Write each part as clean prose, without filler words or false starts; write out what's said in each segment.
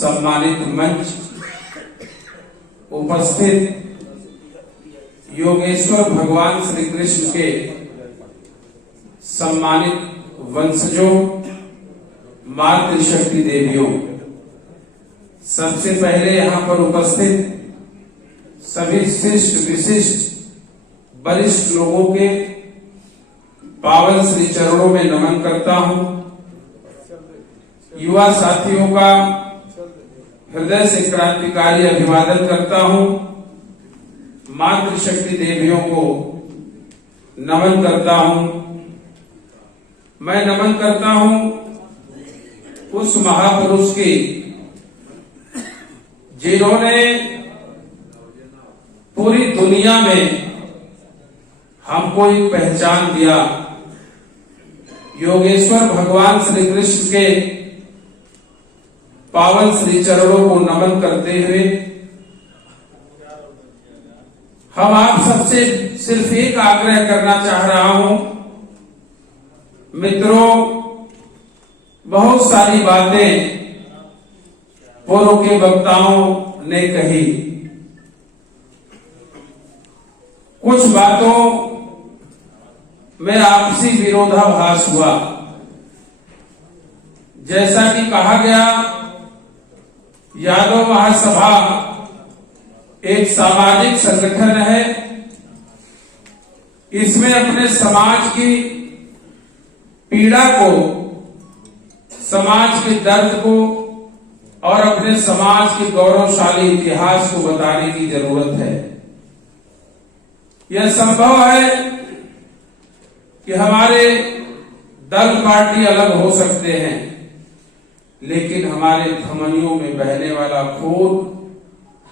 सम्मानित मंच उपस्थित योगेश्वर भगवान श्री कृष्ण के सम्मानित वंशजों, मातृशक्ति देवियों, सबसे पहले यहाँ पर उपस्थित सभी शिष्ट विशिष्ट वरिष्ठ लोगों के पावन श्री चरणों में नमन करता हूँ। युवा साथियों का हृदय से क्रांतिकारी अभिवादन करता हूँ। मातृशक्ति देवियों को नमन करता हूँ। मैं नमन करता हूँ उस महापुरुष की जिन्होंने पूरी दुनिया में हमको एक पहचान दिया। योगेश्वर भगवान श्री कृष्ण के पावन श्री चरणों को नमन करते हुए हम आप सबसे सिर्फ एक आग्रह करना चाह रहा हूं। मित्रों, बहुत सारी बातें पूर्व के वक्ताओं ने कही, कुछ बातों में आपसी विरोधाभास हुआ। जैसा कि कहा गया, यादव महासभा एक सामाजिक संगठन है। इसमें अपने समाज की पीड़ा को, समाज के दर्द को और अपने समाज के गौरवशाली इतिहास को बताने की जरूरत है। यह संभव है कि हमारे दल पार्टी अलग हो सकते हैं, लेकिन हमारे धमनियों में बहने वाला खून,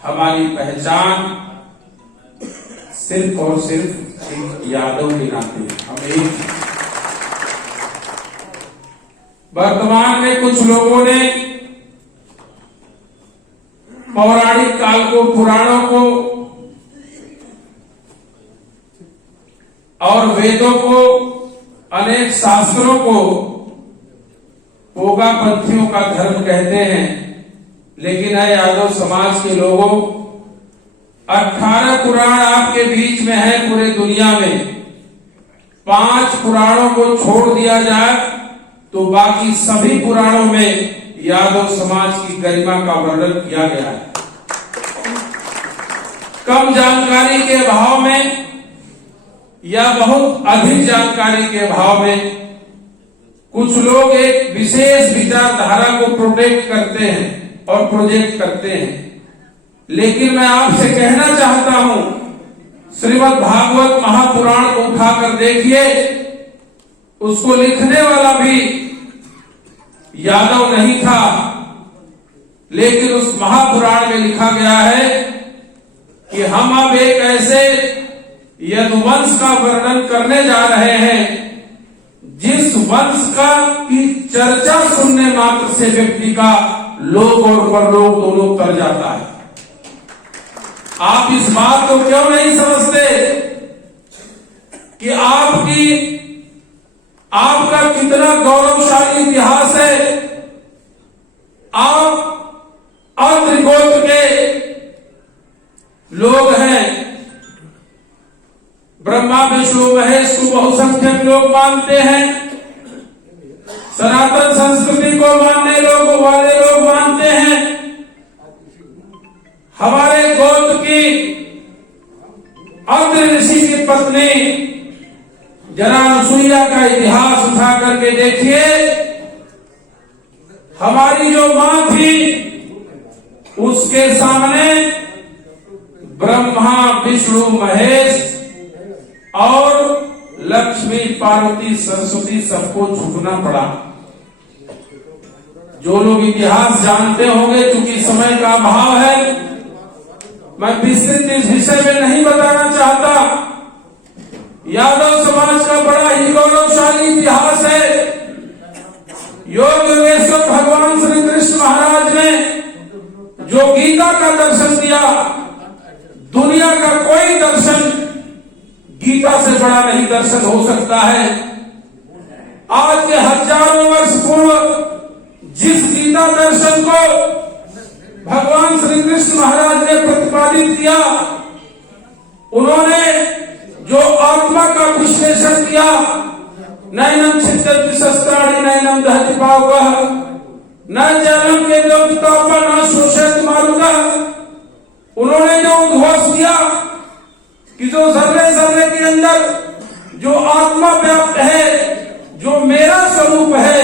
हमारी पहचान सिर्फ और सिर्फ एक यादव के नाते हम एक। वर्तमान में कुछ लोगों ने पौराणिक काल को, पुराणों को और वेदों को, अनेक शास्त्रों को पोगा पंथियों का धर्म कहते हैं। लेकिन है यादव समाज के लोगों, 18 पुराण आपके बीच में है पूरे दुनिया में। 5 पुराणों को छोड़ दिया जाए तो बाकी सभी पुराणों में यादव समाज की गरिमा का वर्णन किया गया है। कम जानकारी के अभाव में या बहुत अधिक जानकारी के अभाव में कुछ लोग एक विशेष विचारधारा को प्रोटेक्ट करते हैं और प्रोजेक्ट करते हैं। लेकिन मैं आपसे कहना चाहता हूं, श्रीमद् भागवत महापुराण को उठाकर देखिए, उसको लिखने वाला भी यादव नहीं था, लेकिन उस महापुराण में लिखा गया है कि हम अब एक ऐसे यदुवंश का वर्णन करने जा रहे हैं जिस वंश का की चर्चा सुनने मात्र से व्यक्ति का लोक और परलोक दोनों तर जाता है। आप इस बात को क्यों नहीं समझते कि आपका कितना गौरवशाली इतिहास है। आप अत्रि गोत्र के लोग हैं। ब्रह्मा विष्णु महेश को बहुसंख्यक लोग मानते हैं। सनातन संस्कृति को मानने वाले लोग मानते हैं। हमारे गोत्र की अत्रि ऋषि की पत्नी जरा अनुसुईया का इतिहास उठा करके देखिए। हमारी जो मां थी, उसके सामने ब्रह्मा विष्णु महेश और लक्ष्मी पार्वती सरस्वती सबको झुकना पड़ा। जो लोग इतिहास जानते होंगे, चूंकि समय का अभाव है, मैं विस्तृत इस विषय में नहीं बताना चाहता। यादव समाज का बड़ा ही गौरवशाली इतिहास है। योगेश्वर भगवान श्री कृष्ण महाराज ने जो गीता का दर्शन दिया, दुनिया का कोई दर्शन गीता से बड़ा नहीं दर्शन हो सकता है। आज के हजारों वर्ष पूर्व जिस गीता दर्शन को प्रतिपादित किया, उन्होंने जो आत्मा का विश्लेषण किया, नैनम छिद्यन्ति शस्त्राणि नैनम दहति पावकः न जलम के तापा न शोषयति मारुतः। उन्होंने जो उद्घोष किया कि जो सर्रे सर्रे के अंदर जो आत्मा व्याप्त है, जो मेरा स्वरूप है,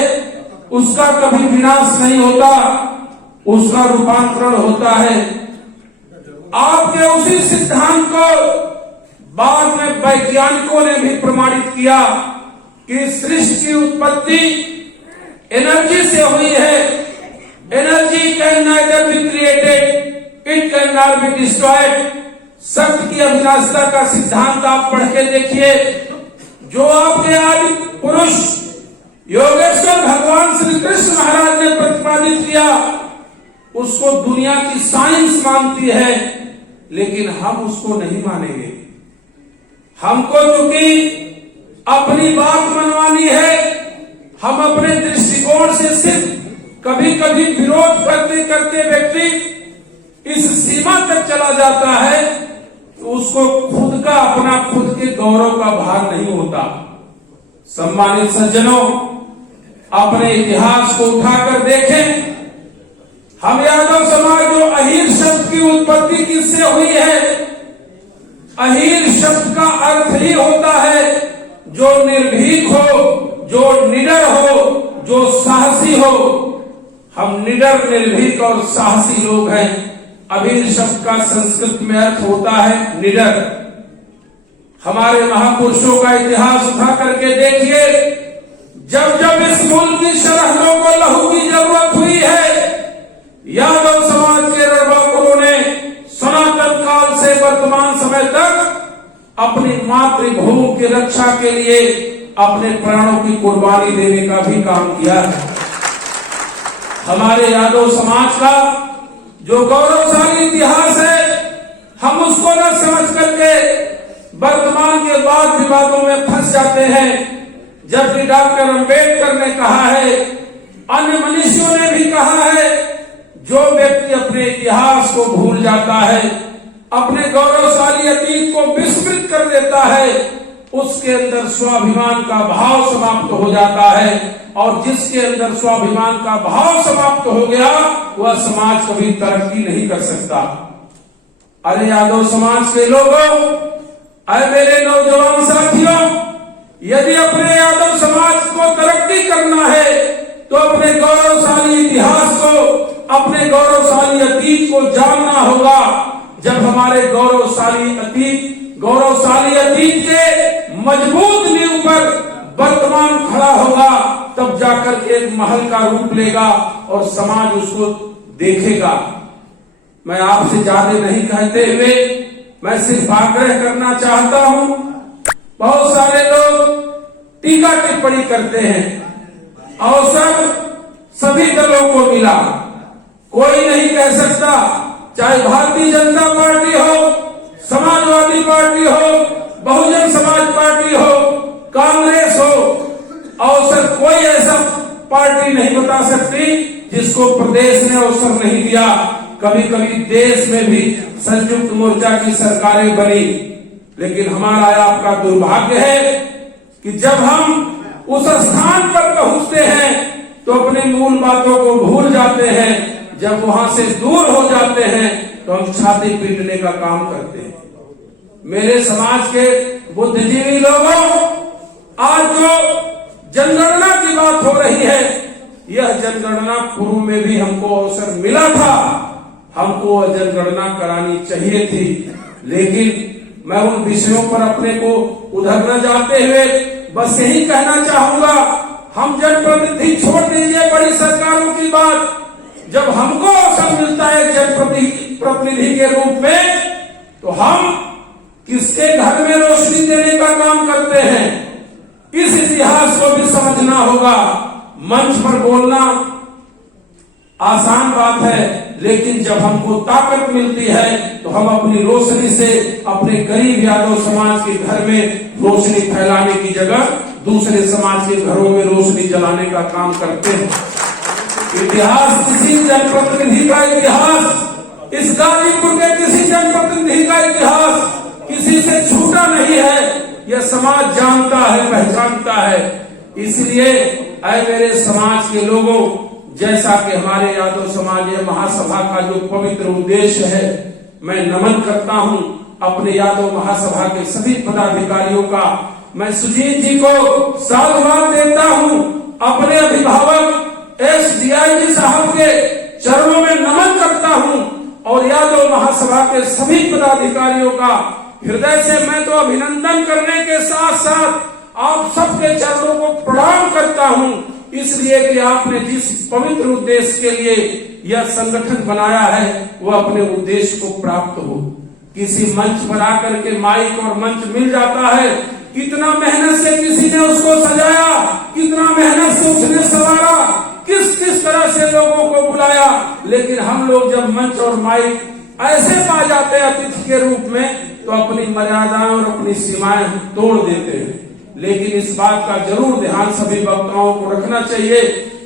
उसका कभी विनाश नहीं होता, उसका रूपांतरण होता है। आपके उसी सिद्धांत को बाद में वैज्ञानिकों ने भी प्रमाणित किया कि सृष्टि की उत्पत्ति एनर्जी से हुई है। Energy can neither be created, it can not be destroyed. सत्य की अविनाशिता का सिद्धांत आप पढ़ के देखिए। जो आपके आदि पुरुष योगेश्वर भगवान श्री कृष्ण महाराज ने प्रतिपादित किया, उसको दुनिया की साइंस मानती है, लेकिन हम उसको नहीं मानेंगे। हमको चूंकि अपनी बात मनवानी है, हम अपने दृष्टिकोण से सिर्फ कभी कभी विरोध करते करते व्यक्ति इस सीमा तक चला जाता है तो उसको खुद का अपना खुद के गौरव का भार नहीं होता। सम्मानित सज्जनों, अपने इतिहास को उठाकर देखें। हम यादव समाज जो अहीर शब्द की उत्पत्ति किससे हुई है? अहीर शब्द का अर्थ ही होता है जो निर्भीक हो, जो निडर हो, जो साहसी हो। हम निडर, निर्भीक और साहसी लोग हैं। अहीर शब्द का संस्कृत में अर्थ होता है निडर। हमारे महापुरुषों का इतिहास उठा करके देखिए। जब जब इस मुल्क की सरहदों को लहू की जरूरत हुई है, यादव समाज के रणबांकुरों ने सनातन काल से वर्तमान समय तक अपनी मातृभूमि की रक्षा के लिए अपने प्राणों की कुर्बानी देने का भी काम किया है। हमारे यादव समाज का जो गौरवशाली इतिहास है, हम उसको न समझ करके वर्तमान के वाद विवादों में फंस जाते हैं। जबकि डॉक्टर अंबेडकर ने कहा है, अन्य मनीषियों ने भी कहा है, जो व्यक्ति अपने इतिहास को भूल जाता है, अपने गौरवशाली अतीत को विस्मृत कर देता है, उसके अंदर स्वाभिमान का भाव समाप्त हो जाता है। और जिसके अंदर स्वाभिमान का भाव समाप्त हो गया, वह समाज कभी तरक्की नहीं कर सकता। अरे यादव समाज के लोगों, अरे मेरे नौजवान साथियों, यदि अपने यादव समाज को तरक्की करना है तो अपने गौरवशाली इतिहास को, अपने गौरवशाली अतीत को जानना होगा। जब हमारे गौरवशाली अतीत के मजबूत नींव पर वर्तमान खड़ा होगा, तब जाकर एक महल का रूप लेगा और समाज उसको देखेगा। मैं आपसे ज्यादा नहीं कहते हुए मैं सिर्फ आग्रह करना चाहता हूं। बहुत सारे लोग टीका टिप्पणी करते हैं। अवसर सभी दलों को मिला, कोई नहीं कह सकता, चाहे भारतीय जनता पार्टी हो, समाजवादी पार्टी हो, बहुजन समाज पार्टी हो, कांग्रेस हो, अवसर कोई ऐसा पार्टी नहीं बता सकती जिसको प्रदेश ने अवसर नहीं दिया। कभी कभी देश में भी संयुक्त मोर्चा की सरकारें बनी, लेकिन हमारा आपका दुर्भाग्य है कि जब हम उस स्थान पर पहुंचते हैं तो अपनी मूल बातों को भूल जाते हैं। जब वहां से दूर हो जाते हैं तो हम छाती पीटने का काम करते हैं। मेरे समाज के बुद्धिजीवी लोगों, आज जो जनगणना की बात हो रही है, यह जनगणना पूर्व में भी हमको अवसर मिला था, हमको जनगणना करानी चाहिए थी, लेकिन मैं उन विषयों पर अपने को उधर न जाते हुए बस यही कहना चाहूंगा, हम जनप्रतिनिधि छोड़ दीजिए बड़ी सरकारों की बात। जब हमको अवसर मिलता है जनप्रतिनिधि के रूप में, तो हम किसके घर में रोशनी देने का काम करते हैं, इस इतिहास को भी समझना होगा। मंच पर बोलना आसान बात है, लेकिन जब हमको ताकत मिलती है तो हम अपनी रोशनी से अपने गरीब यादव समाज के घर में रोशनी फैलाने की जगह दूसरे समाज के घरों में रोशनी जलाने का काम करते हैं। इतिहास किसी जनप्रतिनिधि का इतिहास, इस गाजीपुर के किसी जनप्रतिनिधि का इतिहास किसी से छूटा नहीं है, यह समाज जानता है, पहचानता है। इसलिए ऐ मेरे समाज के लोगों, जैसा कि हमारे यादव समाज महासभा का जो पवित्र उद्देश्य है, मैं नमन करता हूं अपने यादव महासभा के सभी पदाधिकारियों का। मैं सुजीत जी को साधुवाद देता हूं, अपने अभिभावक SDIG साहब के चरणों में नमन करता हूं और यादव महासभा के सभी पदाधिकारियों का हृदय से मैं तो अभिनंदन करने के साथ साथ आप सबके चरणों को प्रणाम करता हूं, इसलिए कि आपने जिस पवित्र उद्देश्य के लिए यह संगठन बनाया है वह अपने उद्देश्य को प्राप्त हो। किसी मंच पर आकर के माइक और मंच मिल जाता है, कितना मेहनत से किसी ने उसको सजाया, कितना मेहनत से उसने सवारा, किस किस तरह से लोगों को बुलाया, लेकिन हम लोग जब मंच और माइक ऐसे पा जाते हैं अतिथि के रूप में, तो अपनी मर्यादाएं और अपनी सीमाएं तोड़ देते हैं। लेकिन इस बात का जरूर ध्यान सभी वक्ताओं को रखना चाहिए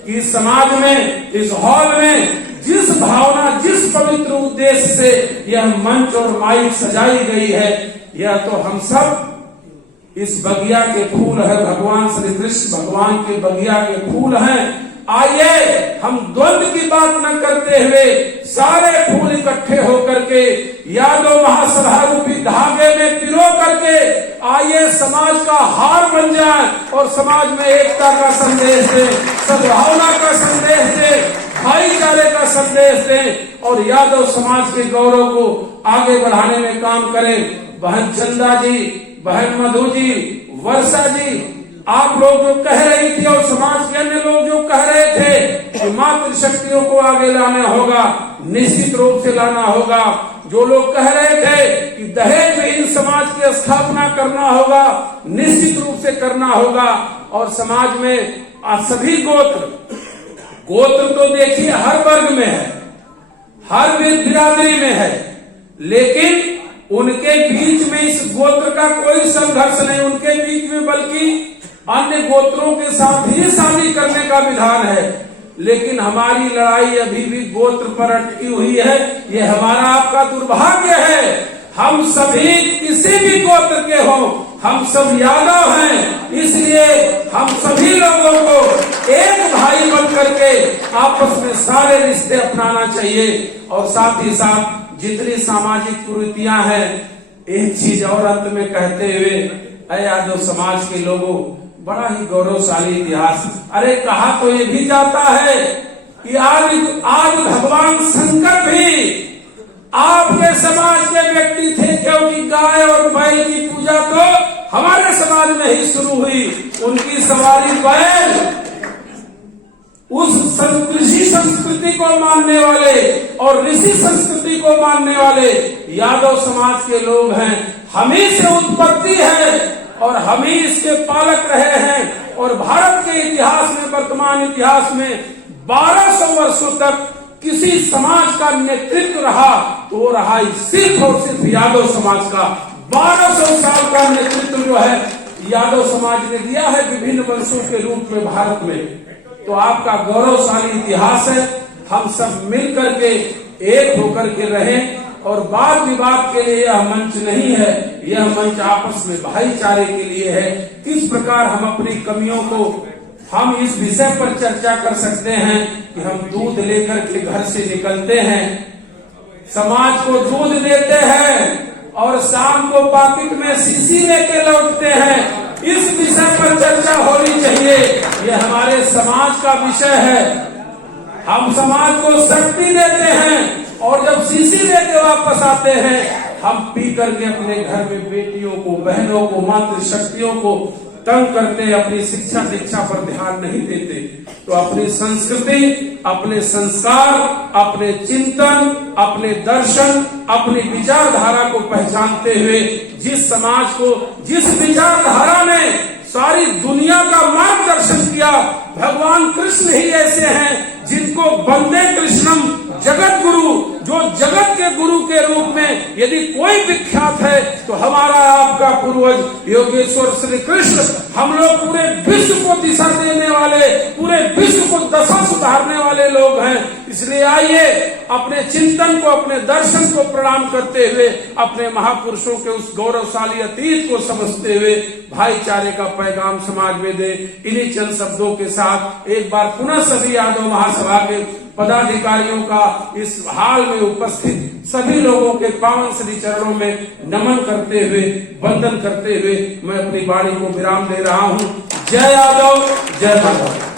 कि इस समाज में, इस हॉल में जिस भावना, जिस पवित्र उद्देश्य से यह मंच और माइक सजाई गई है, यह तो हम सब इस बगिया के फूल है, भगवान श्री कृष्ण भगवान के बगिया के फूल हैं। आइए हम द्वंद्व की बात न करते हुए सारे फूल इकट्ठे होकर के यादव महासभा रूपी धागे में पिरो करके आइए समाज का हार बन जाए और समाज में एकता का संदेश दे, सद्भावना का संदेश दे, भाईचारे का संदेश दे और यादव समाज के गौरव को आगे बढ़ाने में काम करें। बहन चंदा जी, बहन मधु जी, वर्षा जी, आप लोग जो कह रही थी और समाज के अन्य लोग जो कह रहे थे कि मातृ शक्तियों को आगे लाना होगा, निश्चित रूप से लाना होगा। जो लोग कह रहे थे कि दहेज विहीन समाज की स्थापना करना होगा, निश्चित रूप से करना होगा। और समाज में सभी गोत्र तो देखिए हर वर्ग में है, हर बिरादरी में है, लेकिन उनके बीच में इस गोत्र का कोई संघर्ष नहीं, उनके बीच में बल्कि अन्य गोत्रों के साथ ही शादी करने का विधान है। लेकिन हमारी लड़ाई अभी भी गोत्र पर अटकी हुई है, ये हमारा आपका दुर्भाग्य है। हम सभी किसी भी गोत्र के हो, हम सब यादव हैं, इसलिए हम सभी लोगों को एक भाई बन करके आपस में सारे रिश्ते अपनाना चाहिए। और साथ ही साथ जितनी सामाजिक कुरीतियां हैं, एक चीज और अंत में कहते हुए, अरे यादव समाज के लोगों, बड़ा ही गौरवशाली इतिहास। अरे कहा तो ये भी जाता है कि आज भगवान शंकर भी आपके समाज के व्यक्ति थे, क्योंकि गाय और बैल की पूजा तो हमारे समाज में ही शुरू हुई। उनकी सवारी बैल, उस कृषि संस्कृति को मानने वाले और ऋषि संस्कृति को मानने वाले यादव समाज के लोग हैं। हम ही से उत्पत्ति है और हम ही इसके पालक रहे हैं। और भारत के इतिहास में, वर्तमान इतिहास में 1200 वर्षों तक किसी समाज का नेतृत्व रहा तो वो रहा सिर्फ और सिर्फ यादव समाज का। 1200 साल का नेतृत्व जो है यादव समाज ने दिया है विभिन्न वंशों के रूप में भारत में। तो आपका गौरवशाली इतिहास है। हम सब मिल करके एक होकर के रहें। और वाद विवाद के लिए यह मंच नहीं है, यह मंच आपस में भाईचारे के लिए है। किस प्रकार हम अपनी कमियों को, हम इस विषय पर चर्चा कर सकते हैं कि हम दूध लेकर के घर से निकलते हैं, समाज को दूध देते हैं और शाम को पॉकेट में शीशी लेके लौटते हैं। इस विषय पर चर्चा होनी चाहिए। यह हमारे समाज का विषय है। हम समाज को शक्ति देते हैं और जब शीशी लेके वापस आते हैं, हम पी करके अपने घर में बेटियों को, बहनों को, मातृ शक्तियों को तंग करते, अपनी शिक्षा दीक्षा पर ध्यान नहीं देते। तो अपनी संस्कृति, अपने संस्कार, अपने चिंतन, अपने दर्शन, अपनी विचारधारा को पहचानते हुए जिस समाज को, जिस विचारधारा ने सारी दुनिया का मार्गदर्शन किया, भगवान कृष्ण ही ऐसे हैं जिनको वंदे कृष्णम जगत गुरु, जो जगत के गुरु के रूप में यदि कोई विख्यात है तो हमारा आपका पूर्वज योगेश्वर श्री कृष्ण। हम लोग पूरे विश्व को दिशा देने वाले, पूरे विश्व को दशा सुधारने वाले लोग हैं। इसलिए आइए अपने चिंतन को, अपने दर्शन को प्रणाम करते हुए, अपने महापुरुषों के उस गौरवशाली अतीत को समझते हुए भाईचारे का पैगाम समाज में दे। इन्हीं चंद शब्दों के साथ एक बार पुनः सभी यादव महासभा के पदाधिकारियों का इस हाल में उपस्थित सभी लोगों के पावन श्री चरणों में नमन करते हुए, वंदन करते हुए मैं अपनी वाणी को विराम दे रहा हूं। जय यादव, जय माधव।